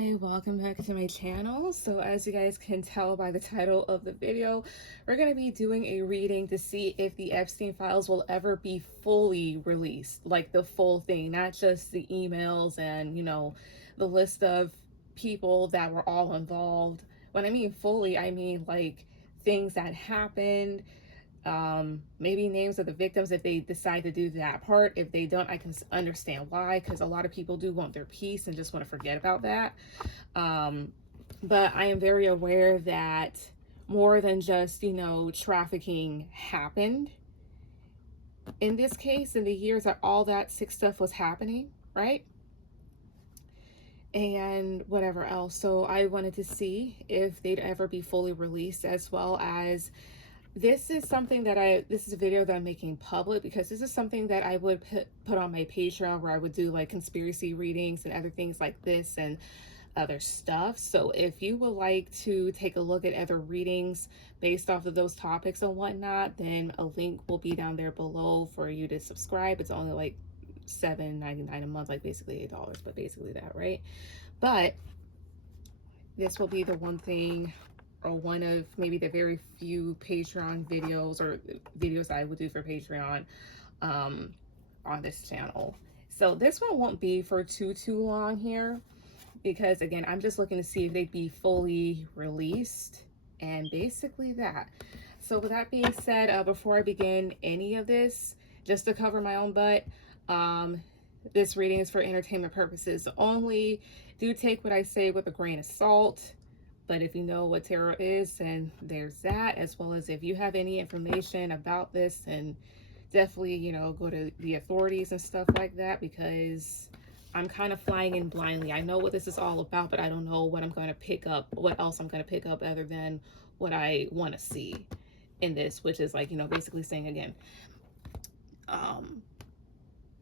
Hey, welcome back to my channel. So as you guys can tell by the title of the video, we're going to be doing a reading to see if the Epstein files will ever be fully released, like the full thing, not just the emails and, the list of people that were all involved. When I mean fully, I mean like things that happened, maybe names of the victims if they decide to do that part. If they don't, I can understand why, because a lot of people do want their peace and just want to forget about that. But I am very aware that more than just, trafficking happened in this case in the years that all that sick stuff was happening, right? And whatever else. So I wanted to see if they'd ever be fully released, as well as this is something that this is a video that I'm making public because this is something that I would put on my Patreon, where I would do like conspiracy readings and other things like this and other stuff. So if you would like to take a look at other readings based off of those topics and whatnot, then a link will be down there below for you to subscribe. It's only like $7.99 a month, like basically $8, but basically that, right? But this will be the one thing, or one of maybe the very few Patreon videos or videos I would do for Patreon on this channel. So this one won't be for too long here, because again, I'm just looking to see if they'd be fully released, and basically that. So with that being said, before I begin any of this, just to cover my own butt, this reading is for entertainment purposes only. Do take what I say with a grain of salt. But if you know what tarot is, then there's that, as well as if you have any information about this, and definitely, go to the authorities and stuff like that, because I'm kind of flying in blindly. I know what this is all about, but I don't know what I'm going to pick up, what else I'm going to pick up other than what I want to see in this, which is like, basically saying again,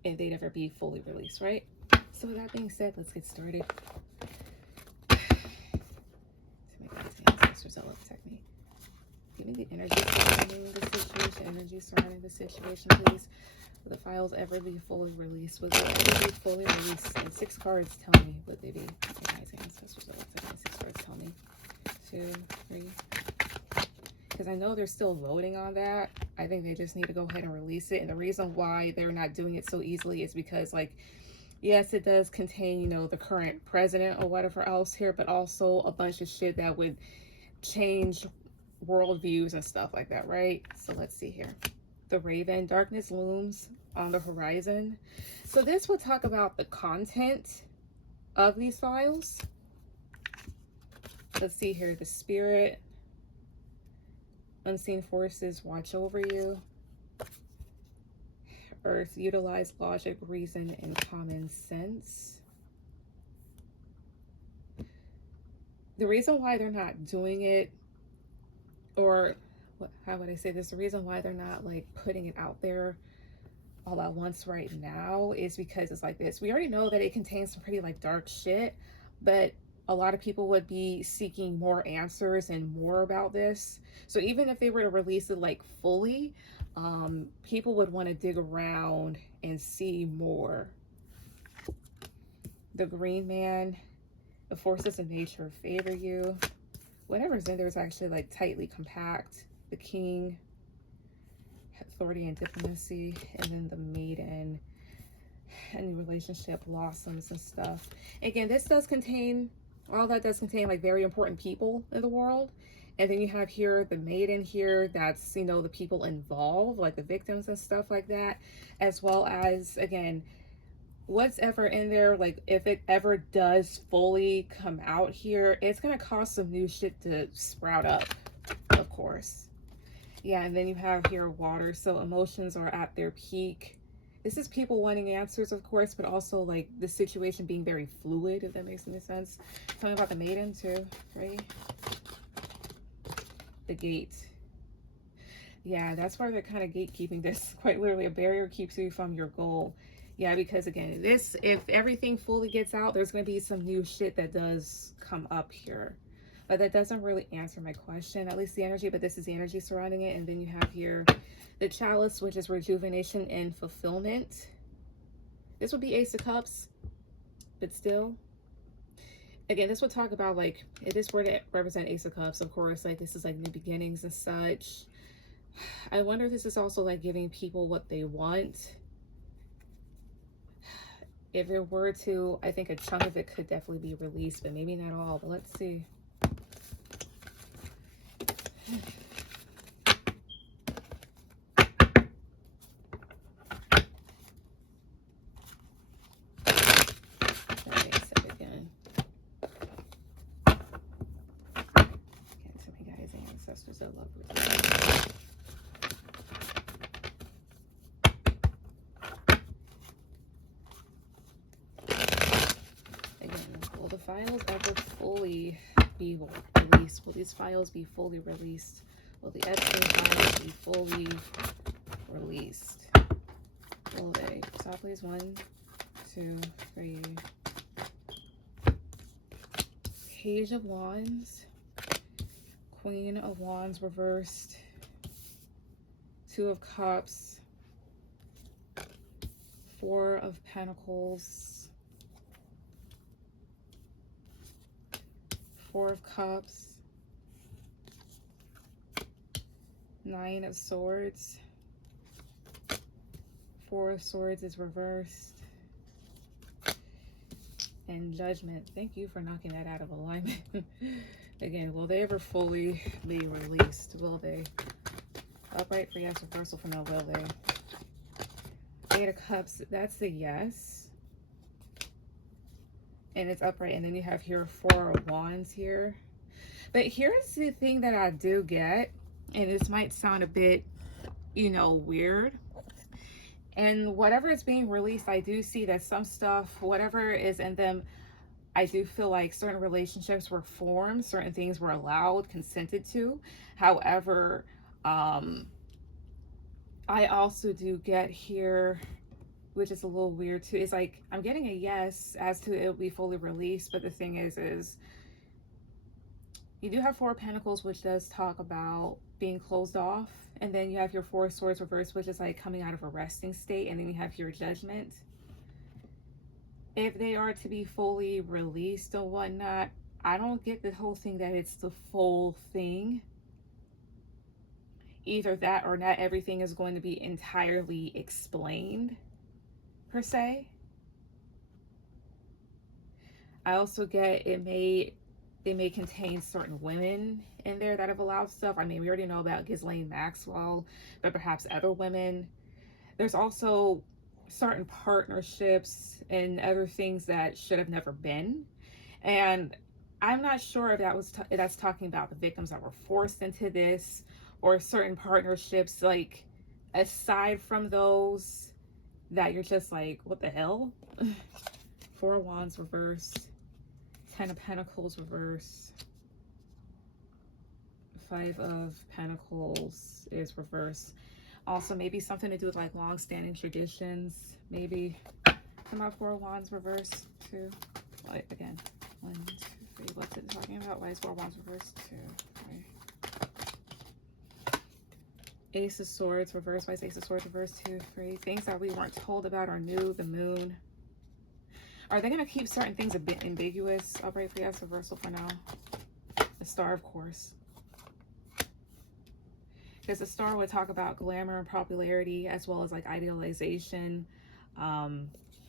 if they'd ever be fully released, right? So with that being said, let's get started. Protect me. Give me the energy surrounding the situation. Energy surrounding the situation, please. Will the files ever be fully released? Will they ever be fully released? And 6 cards tell me, would they be? Six cards tell me. 2, 3. Because I know they're still voting on that. I think they just need to go ahead and release it. And the reason why they're not doing it so easily is because, like, yes, it does contain, the current president or whatever else here, but also a bunch of shit that would change worldviews and stuff like that, right? So let's see here. The Raven, darkness looms on the horizon. So this will talk about the content of these files. Let's see here. The Spirit, unseen forces watch over you. Earth, utilize logic, reason, and common sense. The reason why they're not doing it, or how would I say this? The reason why they're not like putting it out there all at once right now is because it's like this. We already know that it contains some pretty like dark shit, but a lot of people would be seeking more answers and more about this. So even if they were to release it like fully, people would want to dig around and see more. The Green Man, the forces of nature favor you. Whatever's in there is actually like tightly compact. The King, authority and diplomacy, and then the Maiden, a new relationship blossoms and stuff. Again, this does contain, all that does contain like very important people in the world. And then you have here the Maiden here, that's, the people involved, like the victims and stuff like that, as well as, again, what's ever in there, like if it ever does fully come out here, it's gonna cause some new shit to sprout up, of course. Yeah, and then you have here water, so emotions are at their peak. This is people wanting answers, of course, but also like the situation being very fluid, if that makes any sense. Tell me about the Maiden too, right? The Gate. Yeah, that's why they're kind of gatekeeping this. Quite literally, a barrier keeps you from your goal. Yeah, because again, this, if everything fully gets out, there's going to be some new shit that does come up here. But that doesn't really answer my question, at least the energy, but this is the energy surrounding it. And then you have here the Chalice, which is rejuvenation and fulfillment. This would be Ace of Cups, but still. again, this would talk about like, if this were to represent Ace of Cups, of course, like this is like new beginnings and such. I wonder if this is also like giving people what they want. If it were to, I think a chunk of it could definitely be released, but maybe not all. But let's see. Okay, so again. Okay, so we got his ancestors that love resistance. Again, will the files ever fully be released? Will these files be fully released? Will the Epstein files be fully released? Will they? So please, 1, 2, 3. Page of Wands, Queen of Wands reversed, 2 of Cups, 4 of Pentacles, 4 of Cups, 9 of Swords, 4 of Swords is reversed, and Judgment. Thank you for knocking that out of alignment. Again, will they ever fully be released? Will they? Upright for yes, reversal for no. Will they? 8 of Cups, that's the yes. And it's upright. And then you have here 4 of Wands here. But here's the thing that I do get, and this might sound a bit, you know, weird. And whatever is being released, I do see that some stuff, whatever is in them, I do feel like certain relationships were formed, certain things were allowed, consented to. However, I also do get here, which is a little weird too. It's like I'm getting a yes as to it will be fully released, but the thing is you do have 4 of Pentacles, which does talk about being closed off, and then you have your 4 of Swords reversed, which is like coming out of a resting state, and then you have your Judgment. If they are to be fully released or whatnot, I don't get the whole thing that it's the full thing. Either that or not everything is going to be entirely explained, per se. I also get it may contain certain women in there that have allowed stuff. I mean, we already know about Ghislaine Maxwell, but perhaps other women. There's also certain partnerships and other things that should have never been. And I'm not sure if that's talking about the victims that were forced into this, or certain partnerships, like aside from those that you're just like, what the hell? 4 of Wands reversed, 10 of Pentacles reversed, 5 of Pentacles is reversed. Also, maybe something to do with like long-standing traditions. Maybe some of 4 of Wands reversed too. Like again, 1, 2, 3. What's it talking about? Why is 4 of Wands reversed? 2, 3. Ace of Swords reversed. Why is Ace of Swords reversed? 2, 3. Things that we weren't told about are new. The Moon. Are they going to keep certain things a bit ambiguous? Upright for yes, reversal for now. The Star, of course. Because the Star would talk about glamour and popularity, as well as like idealization,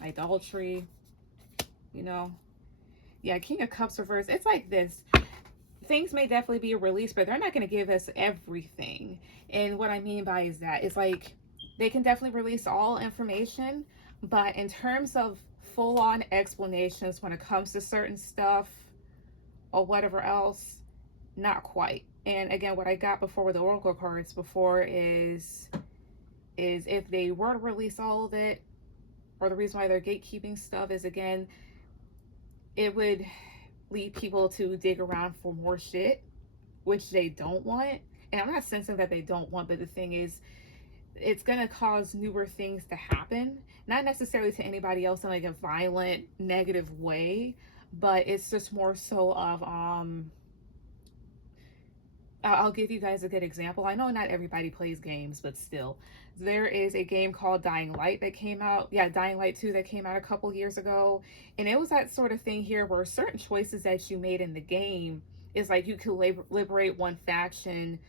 idolatry, you know. Yeah, King of Cups reversed. It's like this. Things may definitely be released, but they're not going to give us everything. And what I mean by is that it's like they can definitely release all information, but in terms of full-on explanations when it comes to certain stuff or whatever else, not quite. And again, what I got before with the oracle cards before is if they were to release all of it, or the reason why they're gatekeeping stuff is, again, it would lead people to dig around for more shit, which they don't want. And I'm not sensing that they don't want, but the thing is, it's going to cause newer things to happen, not necessarily to anybody else in like a violent, negative way, but it's just more so of I'll give you guys a good example. I know not everybody plays games, but still. There is a game called Dying Light that came out. Yeah, Dying Light 2 that came out a couple years ago. And it was that sort of thing here where certain choices that you made in the game is like you could liberate one faction,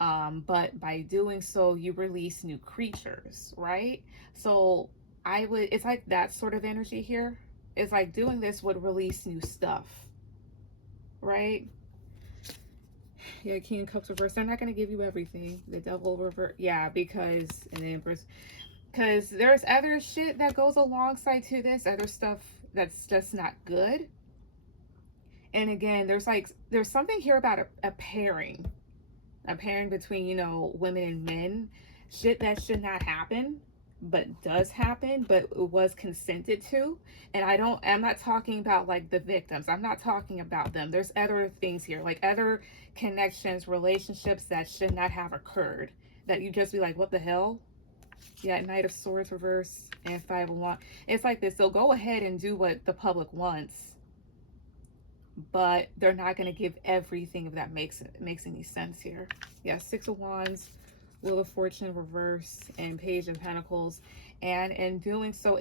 but by doing so, you release new creatures, right? So it's like that sort of energy here. It's like doing this would release new stuff, right? Yeah, King of Cups reverse. They're not going to give you everything. The Devil reverse. Yeah, because and the Empress. Because there's other shit that goes alongside to this. Other stuff that's just not good. And again, there's something here about a pairing between women and men. Shit that should not happen, but does happen, but it was consented to. And I'm not talking about like the victims, I'm not talking about them. There's other things here, like other connections, relationships that should not have occurred, that you just be like, what the hell. Yeah, Knight of Swords reverse and Five of Wands. It's like this, they'll go ahead and do what the public wants, but they're not going to give everything, if that makes any sense here. Yeah, Six of Wands, Wheel of Fortune reverse, and Page of Pentacles. And in doing so,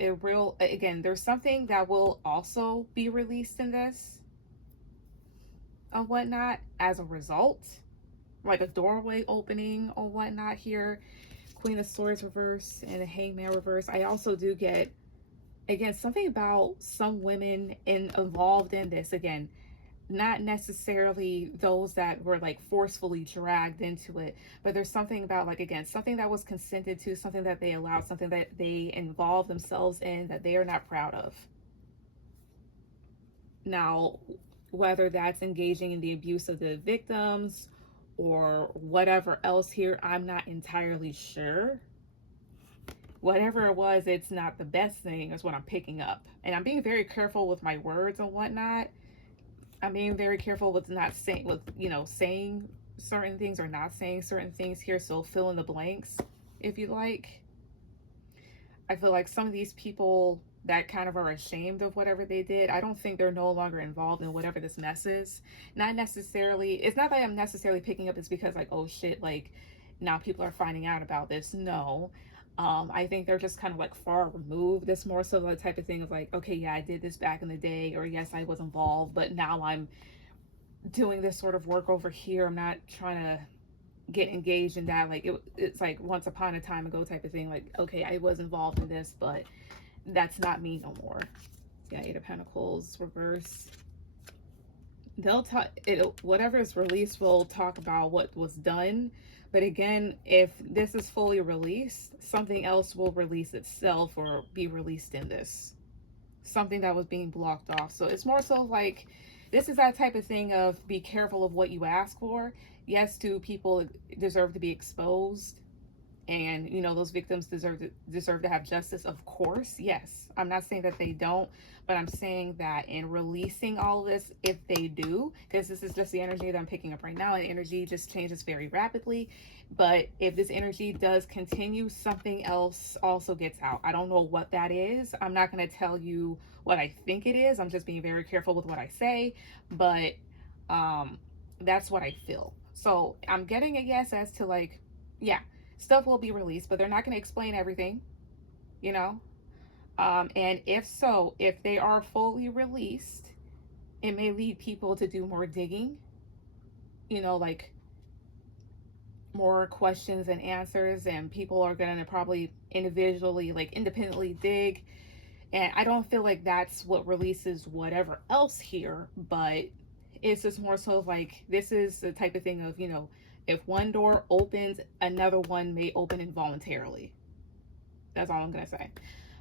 again, there's something that will also be released in this or whatnot as a result, like a doorway opening or whatnot here. Queen of Swords reverse and a Hangman reverse. I also do get, again, something about some women involved in this. Again, not necessarily those that were like forcefully dragged into it, but there's something about, like, again, something that was consented to, something that they allowed, something that they involved themselves in that they are not proud of. Now, whether that's engaging in the abuse of the victims or whatever else here, I'm not entirely sure. Whatever it was, it's not the best thing, is what I'm picking up. And I'm being very careful with my words and whatnot. I'm being very careful with not saying, saying certain things or not saying certain things here. So fill in the blanks if you like. I feel like some of these people that kind of are ashamed of whatever they did, I don't think they're no longer involved in whatever this mess is. Not necessarily, it's not that I'm necessarily picking up, it's because like, oh shit, like now people are finding out about this. No. I think they're just kind of like far removed. It's more so the type of thing of like, okay, yeah, I did this back in the day, or yes, I was involved, but now I'm doing this sort of work over here. I'm not trying to get engaged in that. Like it's like once upon a time ago type of thing. Like, okay, I was involved in this, but that's not me no more. Yeah, Eight of Pentacles reverse. They'll talk it, whatever is released will talk about what was done. But again, if this is fully released, something else will release itself or be released in this. Something that was being blocked off. So it's more so like, this is that type of thing of be careful of what you ask for. Yes, do people deserve to be exposed? And those victims deserve to have justice, of course, yes. I'm not saying that they don't, but I'm saying that in releasing all of this, if they do, because this is just the energy that I'm picking up right now, and energy just changes very rapidly. But if this energy does continue, something else also gets out. I don't know what that is. I'm not going to tell you what I think it is. I'm just being very careful with what I say, but that's what I feel. So I'm getting a yes as to, like, yeah, stuff will be released, but they're not going to explain everything, you know? And if they are fully released, it may lead people to do more digging, like more questions and answers, and people are going to probably individually, like independently dig. And I don't feel like that's what releases whatever else here, but it's just more so like, this is the type of thing of, if one door opens, another one may open involuntarily. That's all I'm going to say.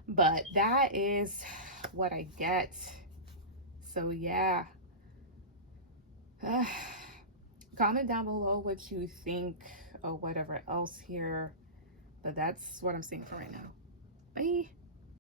But that is what I get. So yeah. Comment down below what you think or whatever else here. But that's what I'm seeing for right now. Bye.